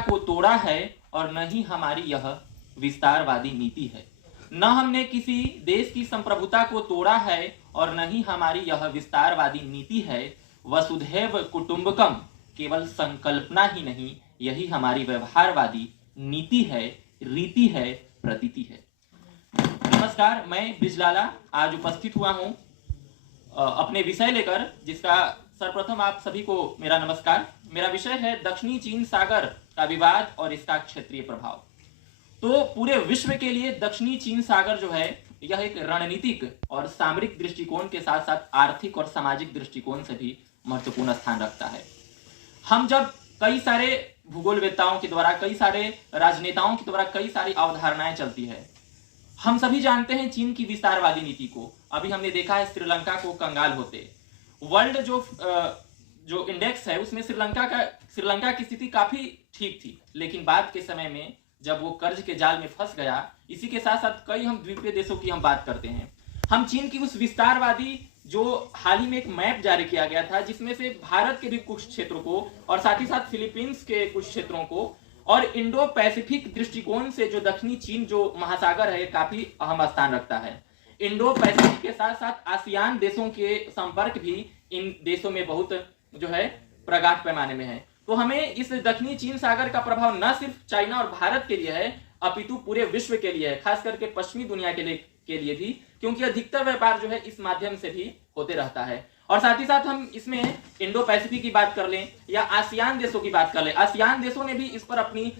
को तोड़ा है और न ही हमारी यह विस्तारवादी नीति है। न हमने किसी देश की संप्रभुता को तोड़ा है और न ही हमारी यह विस्तारवादी नीति है। वसुधैव कुटुंबकम केवल संकल्पना ही नहीं, यही हमारी व्यवहारवादी नीति है, रीति है, प्रतीति है। नमस्कार, मैं बिजलाला आज उपस्थित हुआ हूं अपने विषय लेकर, जिसका सर्वप्रथम आप सभी को मेरा नमस्कार। मेरा विषय है दक्षिणी चीन सागर का विवाद और इसका क्षेत्रीय प्रभाव। तो पूरे विश्व के लिए दक्षिणी चीन सागर जो है यह एक रणनीतिक और सामरिक दृष्टिकोण के साथ साथ आर्थिक और सामाजिक दृष्टिकोण से भी महत्वपूर्ण स्थान रखता है। हम जब कई सारे भूगोलवेत्ताओं के द्वारा, कई सारे राजनेताओं के द्वारा कई सारी अवधारणाएं चलती है, हम सभी जानते हैं चीन की विस्तारवादी नीति को। अभी हमने देखा है श्रीलंका को कंगाल होते। वर्ल्ड जो इंडेक्स है उसमें श्रीलंका की स्थिति काफी ठीक थी, लेकिन बाद के समय में जब वो कर्ज के जाल में फंस गया, इसी के साथ साथ कई हम द्वीपीय देशों की हम बात करते हैं। हम चीन की उस विस्तारवादी जो हाल ही में एक मैप जारी किया गया था, जिसमें से भारत के भी कुछ क्षेत्रों को और साथ ही साथ फिलीपींस के कुछ क्षेत्रों को और इंडो पैसिफिक दृष्टिकोण से जो दक्षिणी चीन जो महासागर है काफी अहम स्थान रखता है। इंडो पैसिफिक के साथ साथ आसियान देशों के संपर्क भी इन देशों में बहुत जो है प्रगाढ़ पैमाने में है। तो हमें इस दक्षिणी चीन सागर का प्रभाव न सिर्फ चाइना और भारत के लिए है, अपितु पूरे विश्व के लिए है, खास करके पश्चिमी दुनिया के लिए भी, क्योंकि अधिकतर व्यापार जो है इस माध्यम से भी होते रहता है। और साथ ही साथ हम इसमें इंडो पैसिफिक की बात कर लें या आसियान देशों की बात कर लें, आसियान देशों ने भी इस पर अपनी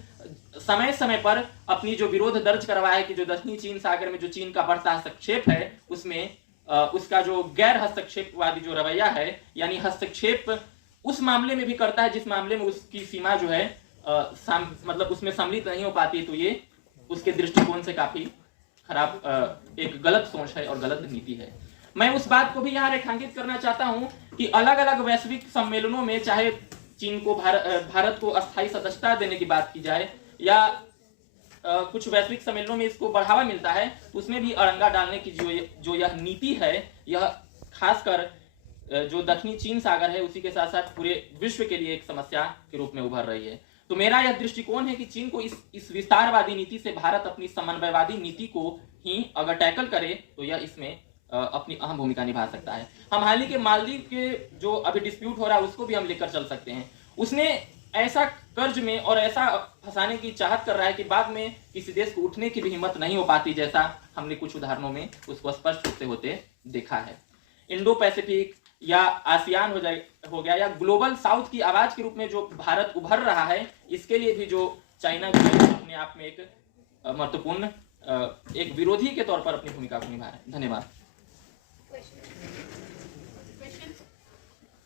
समय समय पर अपनी जो विरोध दर्ज करवाया है कि जो दक्षिणी चीन सागर में जो चीन का बढ़ता हस्तक्षेप है उसमें उसका जो गैर हस्तक्षेपवादी जो रवैया है, यानी हस्तक्षेप उस मामले में भी करता है जिस मामले में उसकी सीमा जो है मतलब उसमें सम्मिलित नहीं हो पाती, तो ये उसके दृष्टिकोण से काफी खराब एक गलत सोच है और गलत नीति है। मैं उस बात को भी यहाँ रेखांकित करना चाहता हूँ कि अलग अलग वैश्विक सम्मेलनों में चाहे चीन को भारत को अस्थायी सदस्यता देने की बात की जाए या कुछ वैश्विक सम्मेलनों में इसको बढ़ावा मिलता है, उसमें भी अड़ंगा डालने की जो यह नीति है, यह खासकर जो दक्षिणी चीन सागर है उसी के साथ साथ पूरे विश्व के लिए एक समस्या के रूप में उभर रही है। तो मेरा यह दृष्टिकोण है कि चीन को इस विस्तारवादी नीति से भारत अपनी समन्वयवादी नीति को ही अगर टैकल करे तो यह इसमें अपनी अहम भूमिका निभा सकता है। हम हाल ही के मालदीव के जो अभी डिस्प्यूट हो रहा है उसको भी हम लेकर चल सकते हैं। उसने ऐसा कर्ज में और ऐसा फंसाने की चाहत कर रहा है कि बाद में किसी देश को उठने की भी हिम्मत नहीं हो पाती, जैसा हमने कुछ उदाहरणों में उसको स्पष्ट रूप से होते देखा है। इंडो पैसिफिक या आसियान हो गया या ग्लोबल साउथ की आवाज के रूप में जो भारत उभर रहा है, इसके लिए भी जो चाइना जो है अपने आप में एक महत्वपूर्ण एक विरोधी के तौर पर अपनी भूमिका को निभा रहा है। धन्यवाद।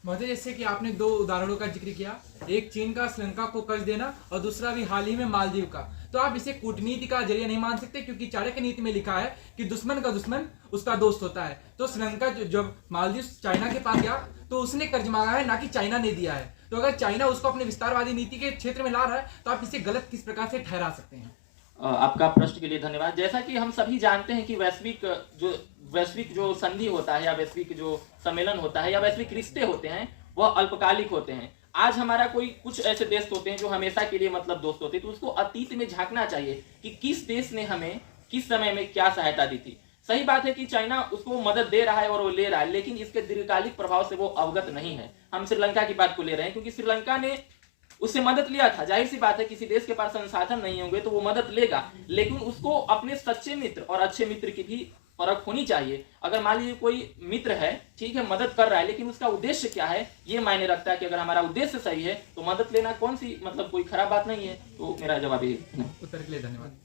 महोदय, जैसे कि आपने दो उदाहरणों का जिक्र किया, एक चीन का श्रीलंका को कर्ज देना और दूसरा भी हाल ही में मालदीव का, तो आप इसे कूटनीति का जरिया नहीं मान सकते, क्योंकि चाणक्य नीति में लिखा है कि दुश्मन का दुश्मन उसका दोस्त होता है। तो श्रीलंका जब मालदीव चाइना के पास गया तो उसने कर्ज मांगा है, ना कि चाइना ने दिया है। तो अगर चाइना उसको अपने विस्तारवादी नीति के क्षेत्र में ला रहा है तो आप इसे गलत किस प्रकार से ठहरा सकते हैं? आपका प्रश्न के लिए धन्यवाद। जैसा कि हम सभी जानते हैं कि वैश्विक जो संधि होता है या वैश्विक जो सम्मेलन होता है या वैश्विक रिश्ते होते हैं वह अल्पकालिक होते हैं। आज हमारा कुछ ऐसे देश होते हैं जो हमेशा के लिए मतलब दोस्त होते हैं, तो उसको अतीत में झांकना चाहिए कि किस देश ने हमें किस समय में क्या सहायता दी थी। सही बात है कि चाइना उसको मदद दे रहा है और वो ले रहा है, लेकिन इसके दीर्घकालिक प्रभाव से वो अवगत नहीं है। हम श्रीलंका की बात को ले रहे हैं क्योंकि श्रीलंका ने उससे मदद लिया था। जाहिर सी बात है किसी देश के पास संसाधन नहीं होंगे तो वो मदद लेगा, लेकिन उसको अपने सच्चे मित्र और अच्छे मित्र की भी फर्क होनी चाहिए। अगर मान लीजिए कोई मित्र है, ठीक है, मदद कर रहा है, लेकिन उसका उद्देश्य क्या है ये मायने रखता है कि अगर हमारा उद्देश्य सही है तो मदद लेना कौन सी मतलब कोई खराब बात नहीं है। तो मेरा जवाब ये है। उत्तर के लिए धन्यवाद।